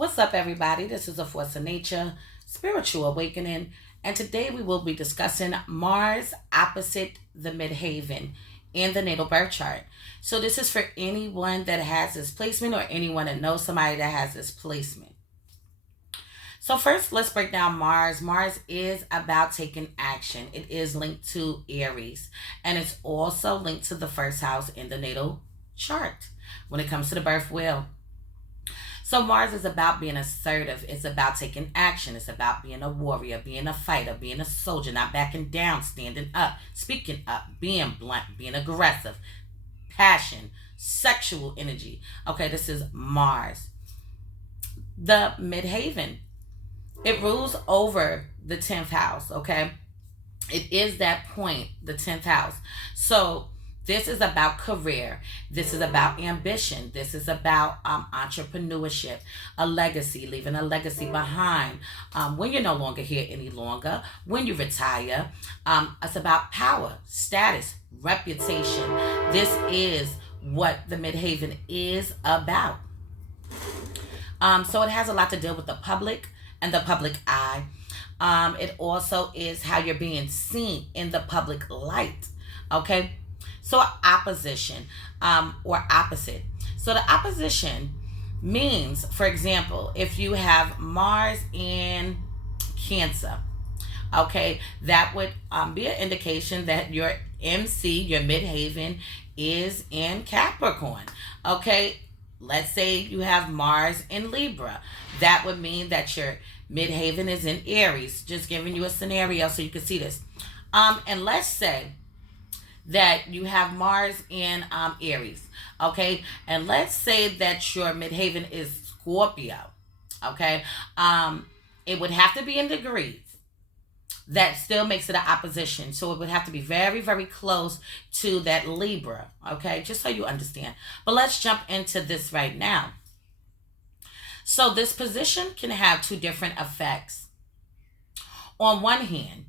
What's up, everybody? This is A Force of Nature, Spiritual Awakening, and today we will be discussing Mars opposite the Midheaven in the natal birth chart. So, this is for anyone that has this placement or anyone that knows somebody that has this placement. So, first, let's break down Mars. Mars is about taking action, it is linked to Aries, and it's also linked to the first house in the natal chart when it comes to the birth wheel. So Mars is about being assertive. It's about taking action. It's about being a warrior, being a fighter, being a soldier, not backing down, standing up, speaking up, being blunt, being aggressive, passion, sexual energy. Okay, this is Mars. The Midheaven. It rules over the 10th house, okay? It is that point, the 10th house. So this is about career. This is about ambition. This is about entrepreneurship, a legacy, leaving a legacy behind. When you're no longer here any longer, when you retire, it's about power, status, reputation. This is what the Midheaven is about. So it has a lot to deal with the public and the public eye. It also is how you're being seen in the public light. Okay, so opposition or opposite. So the opposition means, for example, if you have Mars in Cancer, okay, that would be an indication that your MC, your Midheaven, is in Capricorn. Okay, let's say you have Mars in Libra. That would mean that your Midheaven is in Aries. Just giving you a scenario so you can see this. And let's say that you have Mars in Aries, okay? And let's say that your Midheaven is Scorpio, okay? It would have to be in degrees. That still makes it an opposition. So it would have to be very, very close to that Libra, okay? Just so you understand. But let's jump into this right now. So this position can have two different effects. On one hand,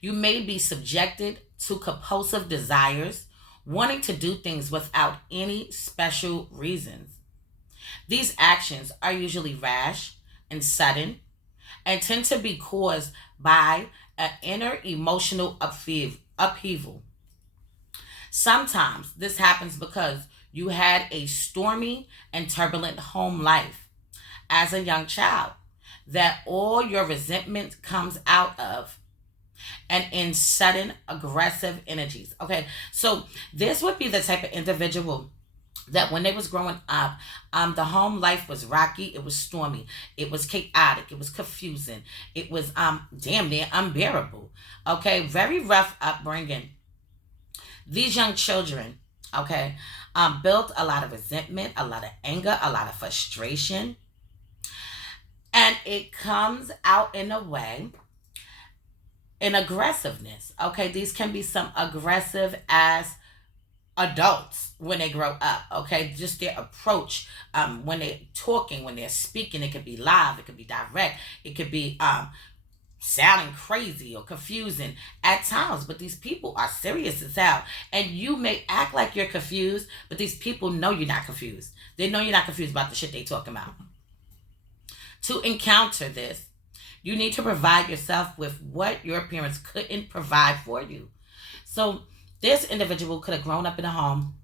you may be subjected to compulsive desires, wanting to do things without any special reasons. These actions are usually rash and sudden and tend to be caused by an inner emotional upheaval. Sometimes this happens because you had a stormy and turbulent home life as a young child that all your resentment comes out of and in sudden aggressive energies. Okay, so this would be the type of individual that when they was growing up, the home life was rocky, it was stormy, it was chaotic, it was confusing, it was damn near unbearable. Okay, very rough upbringing. These young children, okay, built a lot of resentment, a lot of anger, a lot of frustration, and it comes out in a way in aggressiveness. Okay, these can be some aggressive as adults when they grow up. Okay, just their approach when they're talking, when they're speaking, it could be live, it could be direct, it could be sounding crazy or confusing at times, but these people are serious as hell. And you may act like you're confused, but these people know you're not confused. They know you're not confused about the shit they talking about. To encounter this, you need to provide yourself with what your parents couldn't provide for you. So this individual could have grown up in a home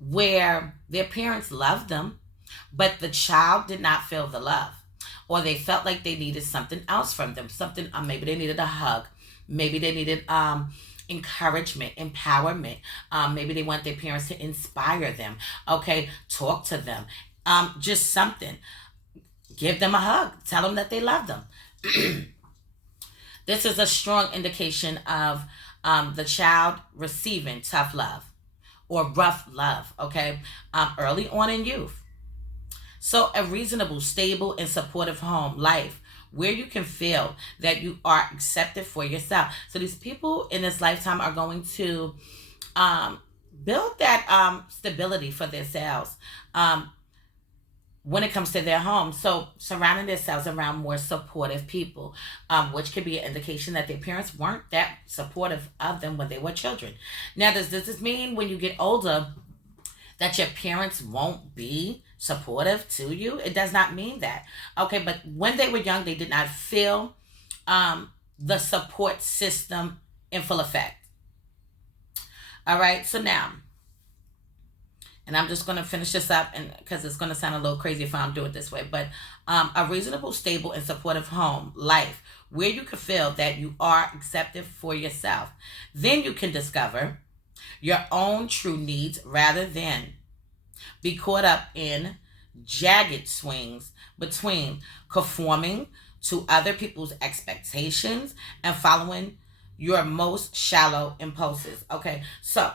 where their parents loved them, but the child did not feel the love, or they felt like they needed something else from them. Something, maybe they needed a hug, maybe they needed encouragement, empowerment. Maybe they want their parents to inspire them. Okay, talk to them. Just something. Give them a hug. Tell them that they love them. This is a strong indication of the child receiving tough love or rough love, okay, early on in youth. So, a reasonable, stable, and supportive home life where you can feel that you are accepted for yourself. So, these people in this lifetime are going to build that stability for themselves. When it comes to their home. So surrounding themselves around more supportive people, which could be an indication that their parents weren't that supportive of them when they were children. Now, does this mean when you get older that your parents won't be supportive to you. It does not mean that. Okay, but when they were young, they did not feel the support system in full effect. All right, so now, and I'm just going to finish this up, and because it's going to sound a little crazy if I don't do it this way, but a reasonable, stable, and supportive home life where you can feel that you are accepted for yourself. Then you can discover your own true needs rather than be caught up in jagged swings between conforming to other people's expectations and following your most shallow impulses. Okay, so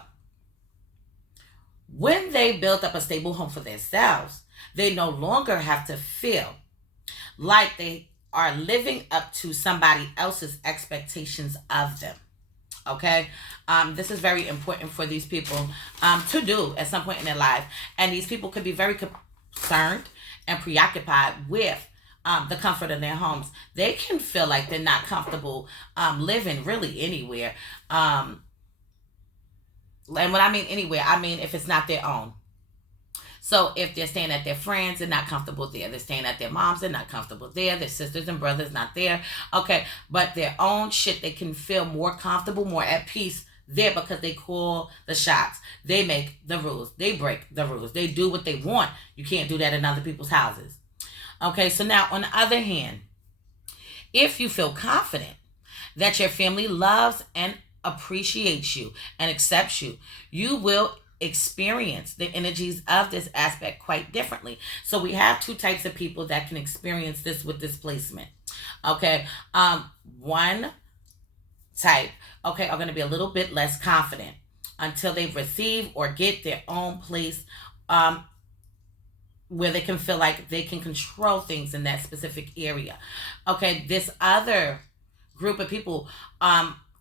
when they build up a stable home for themselves, they no longer have to feel like they are living up to somebody else's expectations of them. Okay, this is very important for these people to do at some point in their life, and these people could be very concerned and preoccupied with the comfort of their homes. They can feel like they're not comfortable living really anywhere. And when I mean anywhere, I mean if it's not their own. So if they're staying at their friends, they're not comfortable there. They're staying at their moms, they're not comfortable there. Their sisters and brothers not there. Okay, but their own shit, they can feel more comfortable, more at peace there because they call the shots. They make the rules. They break the rules. They do what they want. You can't do that in other people's houses. Okay, so now on the other hand, if you feel confident that your family loves and appreciates you and accepts you, you will experience the energies of this aspect quite differently. So we have two types of people that can experience this with displacement. Okay, one type, okay, are going to be a little bit less confident until they receive or get their own place where they can feel like they can control things in that specific area. Okay, this other group of people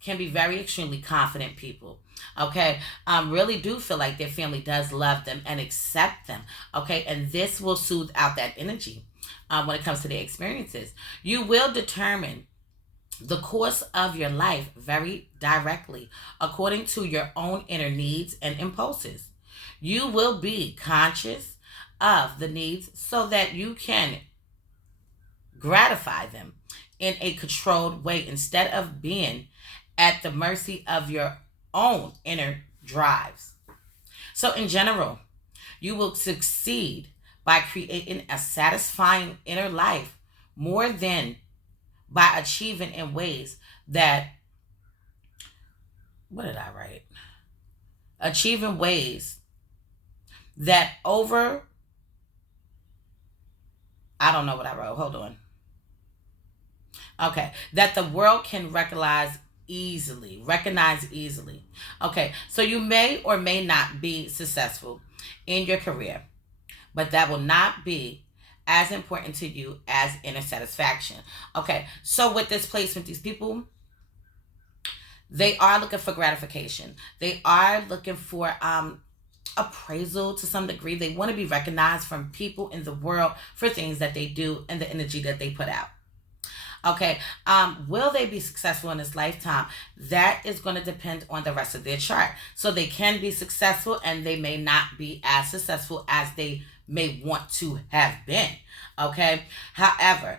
can be very extremely confident people. Okay, really do feel like their family does love them and accept them. Okay, and this will soothe out that energy when it comes to their experiences. You will determine the course of your life very directly according to your own inner needs and impulses. You will be conscious of the needs so that you can gratify them in a controlled way instead of being at the mercy of your own inner drives. So, in general, you will succeed by creating a satisfying inner life more than by achieving in ways that, what did I write? Achieving ways that over, I don't know what I wrote. Hold on. Okay, that the world can recognize easily. Okay, so you may or may not be successful in your career, but that will not be as important to you as inner satisfaction. Okay, so with this placement, these people, they are looking for gratification. They are looking for appraisal to some degree. They want to be recognized from people in the world for things that they do and the energy that they put out. Okay, will they be successful in this lifetime? That is going to depend on the rest of their chart. So they can be successful and they may not be as successful as they may want to have been. Okay, however,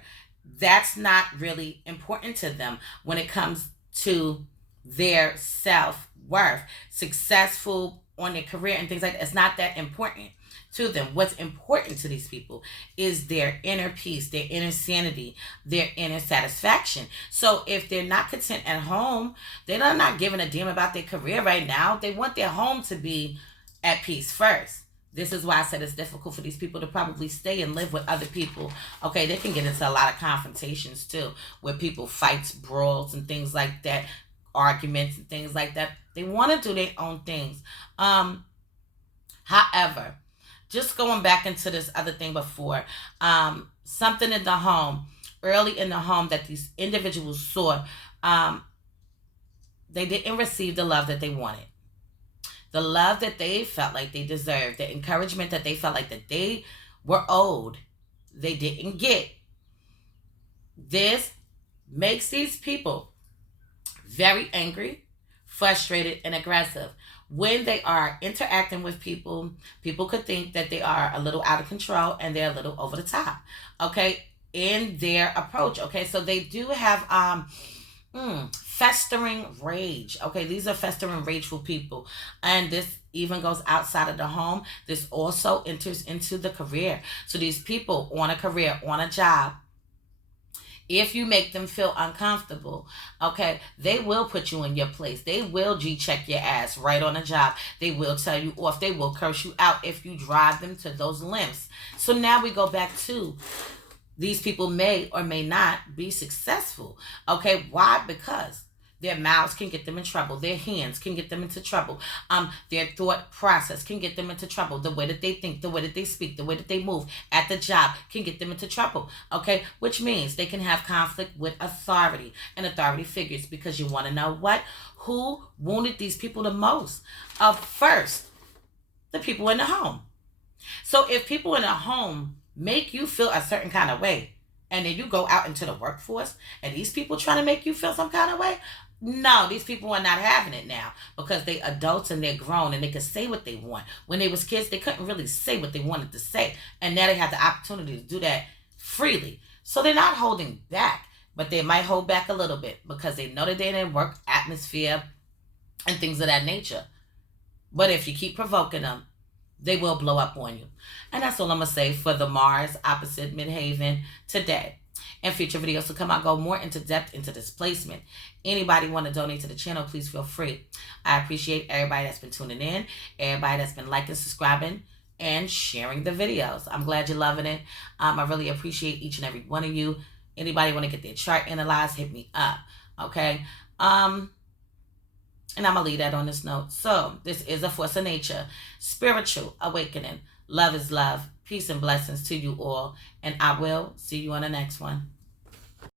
that's not really important to them when it comes to their self-worth. Successful on their career and things like that, it's not that important to them. What's important to these people is their inner peace, their inner sanity, their inner satisfaction. So if they're not content at home, they're not giving a damn about their career right now. They want their home to be at peace first. This is why I said it's difficult for these people to probably stay and live with other people. Okay, they can get into a lot of confrontations too, where people fights, brawls, and things like that, arguments and things like that. They want to do their own things. However, just going back into this other thing before, something in the home, early in the home that these individuals saw, they didn't receive the love that they wanted. The love that they felt like they deserved, the encouragement that they felt like that they were owed, they didn't get. This makes these people very angry, frustrated, and aggressive, when they are interacting with people, people could think that they are a little out of control and they're a little over the top, okay, in their approach. Okay, so they do have festering rage. Okay, these are festering rageful people, and this even goes outside of the home. This also enters into the career. So these people on a career, on a job, if you make them feel uncomfortable, okay, they will put you in your place. They will G check your ass right on the job. They will tell you off. They will curse you out if you drive them to those limbs. So now we go back to these people may or may not be successful. Okay, why? Because their mouths can get them in trouble. Their hands can get them into trouble. Their thought process can get them into trouble. The way that they think, the way that they speak, the way that they move at the job can get them into trouble. Okay, which means they can have conflict with authority and authority figures, because you want to know what? Who wounded these people the most? First, the people in the home. So if people in a home make you feel a certain kind of way, and then you go out into the workforce and these people trying to make you feel some kind of way, no, these people are not having it now, because they adults and they're grown and they can say what they want. When they was kids, they couldn't really say what they wanted to say, and now they have the opportunity to do that freely. So they're not holding back, but they might hold back a little bit because they know that they're in a work atmosphere and things of that nature. But if you keep provoking them, they will blow up on you. And that's all I'm going to say for the Mars opposite Midheaven today. In future videos to come, I'll go more into depth into displacement. Anybody want to donate to the channel, please feel free. I appreciate everybody that's been tuning in, everybody that's been liking, subscribing, and sharing the videos. I'm glad you're loving it. I really appreciate each and every one of you. Anybody want to get their chart analyzed, hit me up. Okay? And I'm going to leave that on this note. So, this is a force of nature, spiritual awakening. Love is love. Peace and blessings to you all. And I will see you on the next one.